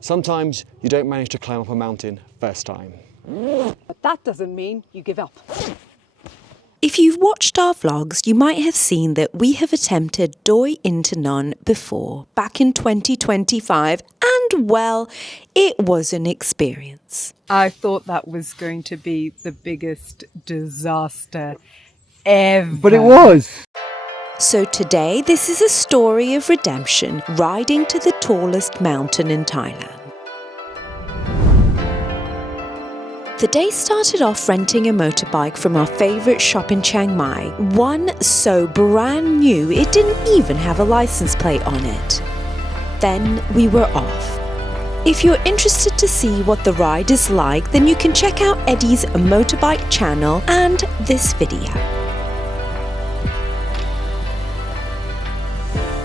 Sometimes you don't manage to climb up a mountain first time. But that doesn't mean you give up. If you've watched our vlogs, you might have seen that we have attempted Doi Inthanon before, back in 2025, and well, it was an experience. I thought that was going to be the biggest disaster ever. But it was! So today, this is a story of redemption, riding to the tallest mountain in Thailand. The day started off renting a motorbike from our favourite shop in Chiang Mai, one so brand new it didn't even have a license plate on it. Then we were off. If you're interested to see what the ride is like, then you can check out Eddie's motorbike channel and this video.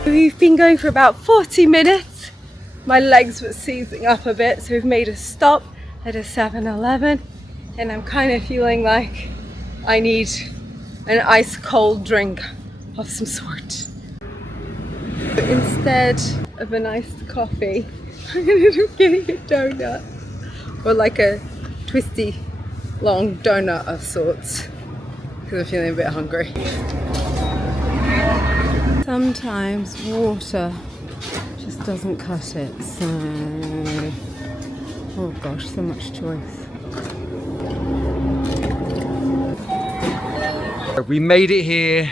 We've been going for about 40 minutes. My legs were seizing up a bit, so we've made a stop at a 7-Eleven, and I'm kind of feeling like I need an ice cold drink of some sort. But instead of an iced coffee, I'm going to end up getting a donut, or like a twisty long donut of sorts, because I'm feeling a bit hungry. Sometimes water just doesn't cut it, so oh gosh, so much choice. We made it here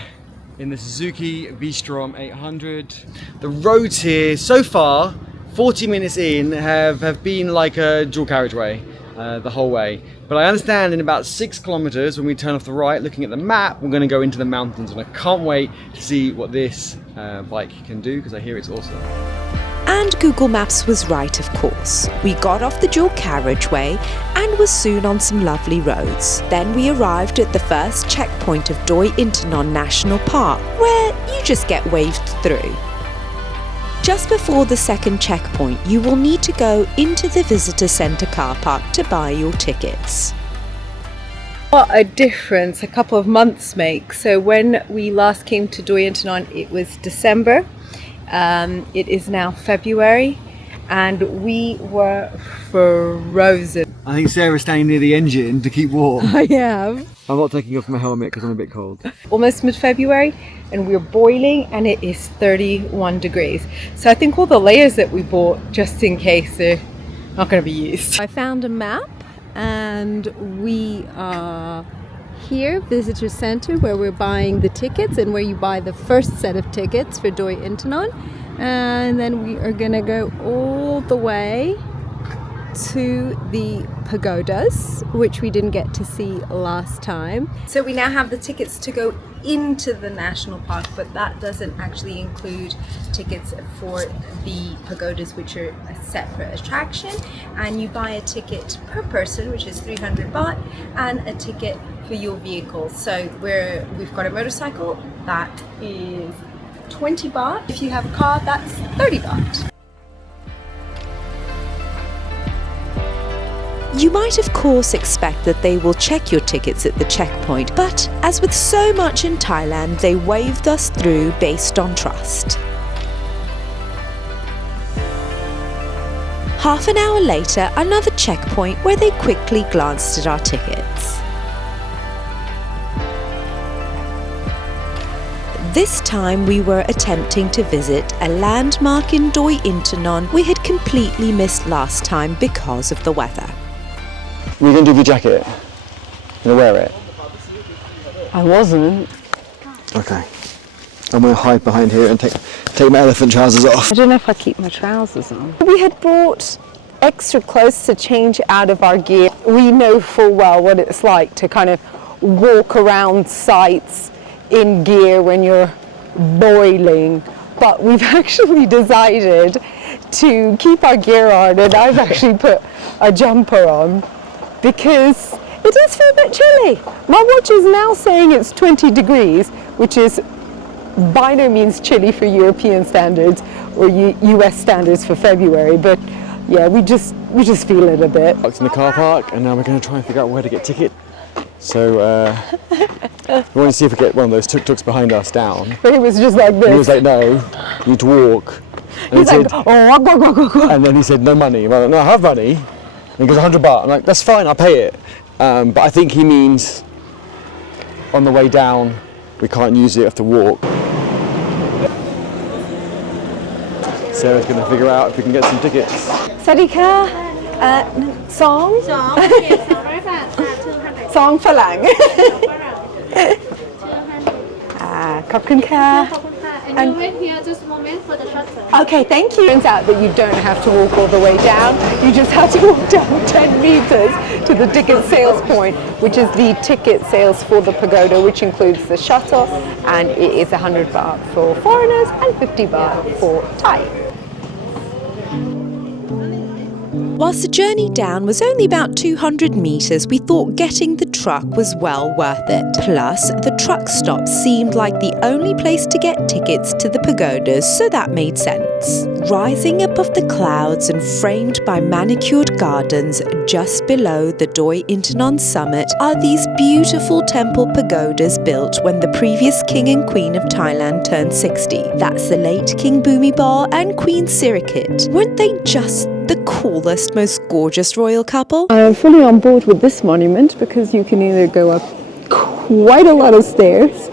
in the Suzuki V-Strom 800. The roads here so far, 40 minutes in, have been like a dual carriageway the whole way. But I understand in about 6 kilometers, when we turn off the right, looking at the map, we're going to go into the mountains, and I can't wait to see what this bike can do, because I hear it's awesome. And Google Maps was right, of course. We got off the dual carriageway and were soon on some lovely roads. Then we arrived at the first checkpoint of Doi Inthanon National Park, where you just get waved through. Just before the second checkpoint, you will need to go into the visitor centre car park to buy your tickets. What a difference a couple of months make. So when we last came to Doi Inthanon, it was December. It is now February, and we were frozen. I think Sarah's standing near the engine to keep warm. I am. I'm not taking off my helmet because I'm a bit cold. Almost mid-February, and we're boiling, and it is 31 degrees. So I think all the layers that we bought, just in case, are not going to be used. I found a map, and we are here, visitor center, where we're buying the tickets and where you buy the first set of tickets for Doi Inthanon. And then we are going to go all the way to the pagodas, which we didn't get to see last time. So we now have the tickets to go into the national park, but that doesn't actually include tickets for the pagodas, which are a separate attraction, and you buy a ticket per person, which is 300 baht, and a ticket for your vehicle. So we've got a motorcycle, that is 20 baht. If you have a car, that's 30 baht. You might of course expect that they will check your tickets at the checkpoint, but as with so much in Thailand, they waved us through based on trust. Half an hour later, another checkpoint where they quickly glanced at our tickets. This time we were attempting to visit a landmark in Doi Inthanon we had completely missed last time because of the weather. We're going to do your jacket. You're going to wear it? I wasn't. Okay. I'm going to hide behind here and take my elephant trousers off. I don't know if I keep my trousers on. We had bought extra clothes to change out of our gear. We know full well what it's like to kind of walk around sites in gear when you're boiling, but we've actually decided to keep our gear on, and I've actually put a jumper on because it does feel a bit chilly. My watch is now saying it's 20 degrees, which is by no means chilly for European standards or US standards for February, but yeah, we just feel it a bit. Parked in the car park, and now we're going to try and figure out where to get ticket. So we want to see if we get one of those tuk-tuks behind us down. But it was just like this. He was like, no, you need to walk. And He's like, oh, go. and then he said, no money. I'm like, no, I have money. And he goes, 100 baht. I'm like, that's fine, I'll pay it. But I think he means on the way down, we can't use it, we have to walk. Sarah's going to figure out if we can get some tickets. Sadika, song? Song ฝรั่ง ขอบคุณค่ะ And you wait here just a moment for the shuttle. Okay, thank you. Turns out that you don't have to walk all the way down. You just have to walk down 10 meters to the ticket sales point, which is the ticket sales for the pagoda, which includes the shuttle, and it is 100 baht for foreigners and 50 baht for Thai. Whilst the journey down was only about 200 metres, we thought getting the truck was well worth it. Plus, the truck stop seemed like the only place to get tickets to the pagodas, so that made sense. Rising above the clouds and framed by manicured gardens just below the Doi Inthanon summit are these beautiful temple pagodas built when the previous king and queen of Thailand turned 60. That's the late King Bhumibol and Queen Sirikit. Weren't they just the coolest, most gorgeous royal couple? I am fully on board with this monument because you can either go up quite a lot of stairs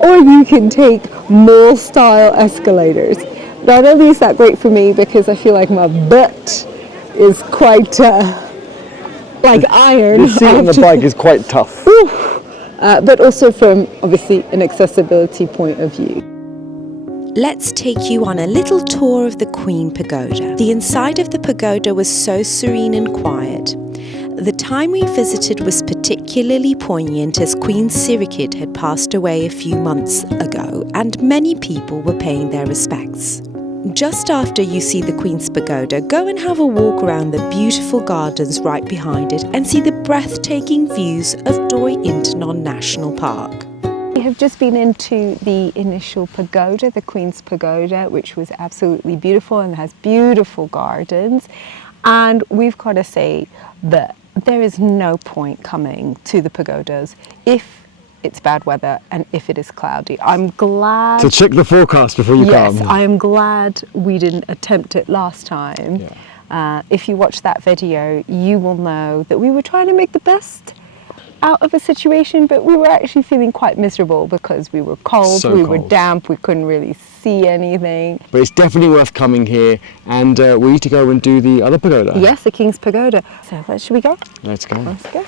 or you can take mall-style escalators. Now, I don't think it's that great for me because I feel like my butt is quite like iron. The seat on the bike is quite tough. But also from, obviously, an accessibility point of view. Let's take you on a little tour of the Queen Pagoda. The inside of the pagoda was so serene and quiet. The time we visited was particularly poignant as Queen Sirikit had passed away a few months ago and many people were paying their respects. Just after you see the Queen's Pagoda, go and have a walk around the beautiful gardens right behind it and see the breathtaking views of Doi Inthanon National Park. We have just been into the initial pagoda, the Queen's Pagoda, which was absolutely beautiful and has beautiful gardens. And we've got to say that there is no point coming to the pagodas if it's bad weather and if it is cloudy. I'm glad... So check the forecast before you come. Yes, I am glad we didn't attempt it last time. Yeah. If you watch that video, you will know that we were trying to make the best out of a situation, but we were actually feeling quite miserable because we were cold, we were damp, we couldn't really see anything. But it's definitely worth coming here, and we need to go and do the other pagoda. Yes, the King's Pagoda. So where should we go? Let's go. Let's go.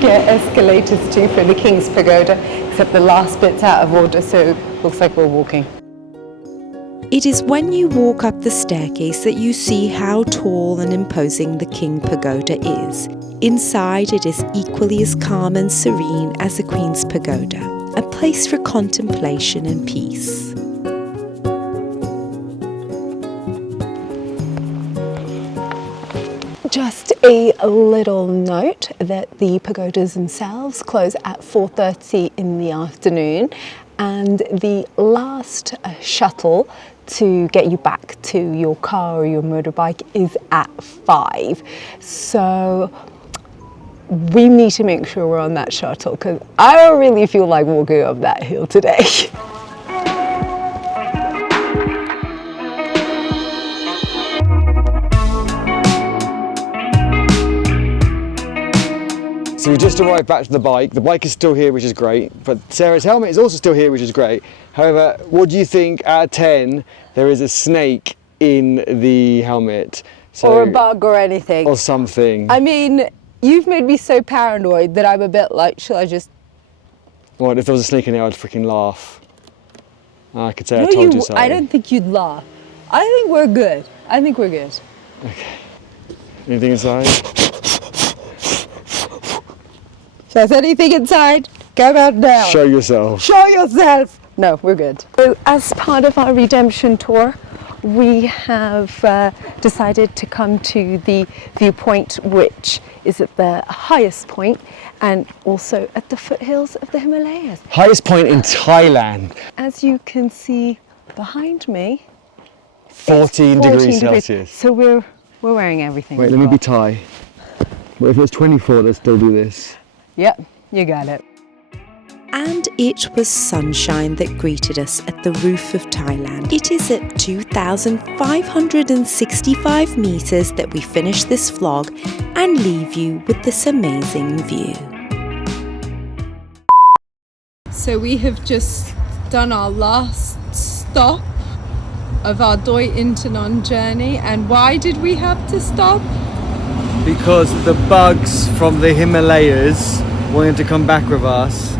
Get escalators too for the King's Pagoda, except the last bit's out of order, so it looks like we're walking. It is when you walk up the staircase that you see how tall and imposing the King Pagoda is. Inside, it is equally as calm and serene as the Queen's Pagoda, a place for contemplation and peace. Just a little note that the pagodas themselves close at 4:30 in the afternoon, and the last shuttle to get you back to your car or your motorbike is at 5. So we need to make sure we're on that shuttle because I don't really feel like walking up that hill today. So we just arrived back to the bike. The bike is still here, which is great, but Sarah's helmet is also still here, which is great. However, what do you think out of 10 there is a snake in the helmet? So, Or a bug or anything. Or something. I mean, you've made me so paranoid that I'm a bit like, shall I just... What, if there was a snake in there, I'd freaking laugh. I could say I told you so. I don't think you'd laugh. I think we're good. I think we're good. Okay. Anything inside? If there's anything inside, come out now. Show yourself. Show yourself. No, we're good. So as part of our redemption tour, we have decided to come to the viewpoint, which is at the highest point and also at the foothills of the Himalayas. Highest point in Thailand. As you can see behind me, 14 degrees Celsius. So we're wearing everything. Wait, let me be Thai. But if it's 24, let's still do this. Yep, you got it. And it was sunshine that greeted us at the roof of Thailand. It is at 2,565 meters that we finish this vlog and leave you with this amazing view. So we have just done our last stop of our Doi Inthanon journey, and why did we have to stop? Because the bugs from the Himalayas wanted to come back with us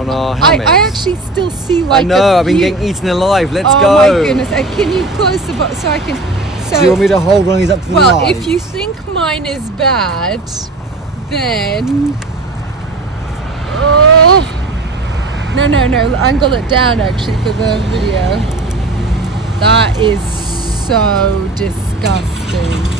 on our helmets. I actually still see like I know, I've been few- getting eaten alive. Let's oh go. my goodness, can you close the box so I can... So, Do you want me to hold one of these up to the well, light? if you think mine is bad, then... Oh! No, angle it down actually for the video. That is so disgusting.